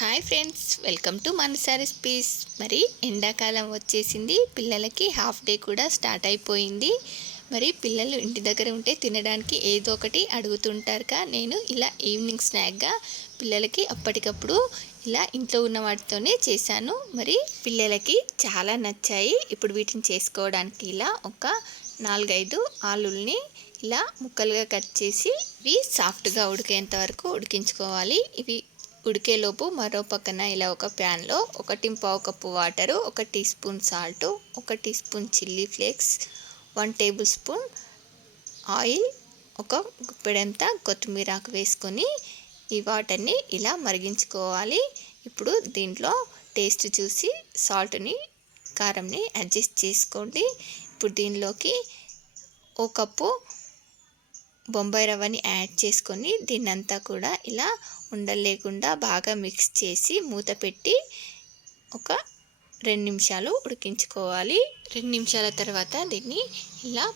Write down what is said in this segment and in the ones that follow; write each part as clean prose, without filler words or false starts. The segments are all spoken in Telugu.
Hi friends, welcome to Manasa recipes. మరి ఎండాకాలం వచ్చేసింది, పిల్లలకి హాఫ్ డే కూడా స్టార్ట్ అయిపోయింది. మరి పిల్లలు ఇంటి దగ్గర ఉంటే తినడానికి ఏదో ఒకటి అడుగుతుంటారుగా. నేను ఇలా ఈవినింగ్ స్నాక్గా పిల్లలకి అప్పటికప్పుడు ఇలా ఇంట్లో ఉన్న వాటితోనే చేశాను. మరి పిల్లలకి చాలా నచ్చాయి. ఇప్పుడు వీటిని చేసుకోవడానికి ఇలా ఒక 4-5 ఆలుల్ని ఇలా ముక్కలుగా కట్ చేసి ఇవి సాఫ్ట్గా ఉడికేంత వరకు ఉడికించుకోవాలి. ఇవి ఉడికేలోపు మరో పక్కన ఇలా ఒక ప్యాన్లో 1.25 cup water, 1 teaspoon salt, 1 teaspoon chilli flakes, 1 tablespoon oil, ఒక గుప్పెడంతా కొత్తిమీర ఆకు వేసుకొని ఈ వాటర్ని ఇలా మరిగించుకోవాలి. ఇప్పుడు దీంట్లో టేస్ట్ చూసి సాల్ట్ని, కారంని అడ్జస్ట్ చేసుకోండి. ఇప్పుడు దీనిలోకి 1 కప్పు బొంబాయి రవ్వని యాడ్ చేసుకొని దీన్నంతా కూడా ఇలా ఉండలు లేకుండా బాగా మిక్స్ చేసి మూత పెట్టి ఒక 2 నిమిషాలు ఉడికించుకోవాలి. 2 నిమిషాల తర్వాత దీన్ని ఇలా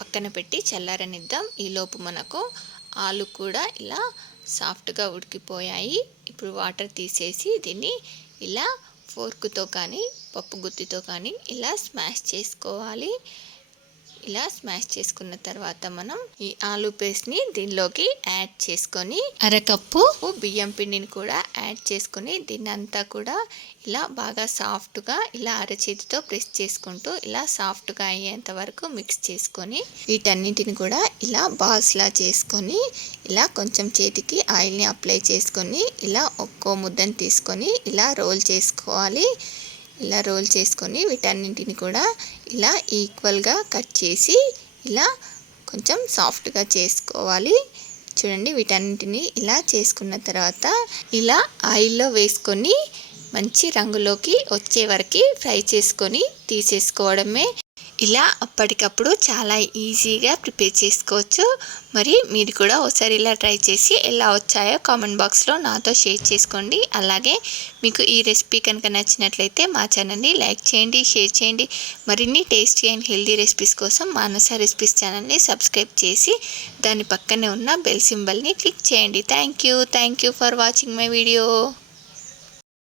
పక్కన పెట్టి చల్లారనిద్దాం. ఈలోపు మనకు ఆలు కూడా ఇలా సాఫ్ట్గా ఉడికిపోయాయి. ఇప్పుడు వాటర్ తీసేసి దీన్ని ఇలా ఫోర్క్తో కానీ పప్పు గుత్తితో కానీ ఇలా స్మాష్ చేసుకోవాలి. ఇలా స్మాష్ చేసుకున్న తర్వాత మనం ఈ ఆలు పేస్ట్ని దీనిలోకి యాడ్ చేసుకొని 1/2 కప్పు బియ్యం పిండిని కూడా యాడ్ చేసుకొని దీన్ని అంతా కూడా ఇలా బాగా సాఫ్ట్గా ఇలా అరచేతితో ప్రెస్ చేసుకుంటూ ఇలా సాఫ్ట్గా అయ్యేంత వరకు మిక్స్ చేసుకొని వీటన్నిటిని కూడా ఇలా బాల్స్లా చేసుకొని ఇలా కొంచెం చేతికి ఆయిల్ని అప్లై చేసుకొని ఇలా ఒక్కో ముద్దను తీసుకొని ఇలా రోల్ చేసుకోవాలి. ఇలా రోల్ చేసుకొని వీటన్నింటిని కూడా ఇలా ఈక్వల్గా కట్ చేసి ఇలా కొంచెం సాఫ్ట్గా చేసుకోవాలి. చూడండి, వీటన్నింటిని ఇలా చేసుకున్న తర్వాత ఇలా ఆయిల్లో వేసుకొని మంచి రంగులోకి వచ్చే వరకు ఫ్రై చేసుకొని తీసేసుకోవడమే. ఇలా అప్పటికప్పుడు చాలా ఈజీగా ప్రిపేర్ చేసుకోవచ్చు. మరి మీరు కూడా ఒకసారి ఇలా ట్రై చేసి ఎలా వచ్చాయో కామెంట్ బాక్స్లో నాతో షేర్ చేసుకోండి. అలాగే మీకు ఈ రెసిపీ కనుక నచ్చినట్లయితే మా ఛానల్ని లైక్ చేయండి, షేర్ చేయండి. మరిన్ని టేస్టీ అండ్ హెల్దీ రెసిపీస్ కోసం మానస రెసిపీస్ ఛానల్ని సబ్స్క్రైబ్ చేసి దాని పక్కనే ఉన్న బెల్ సింబల్ని క్లిక్ చేయండి. Thank you for watching my video.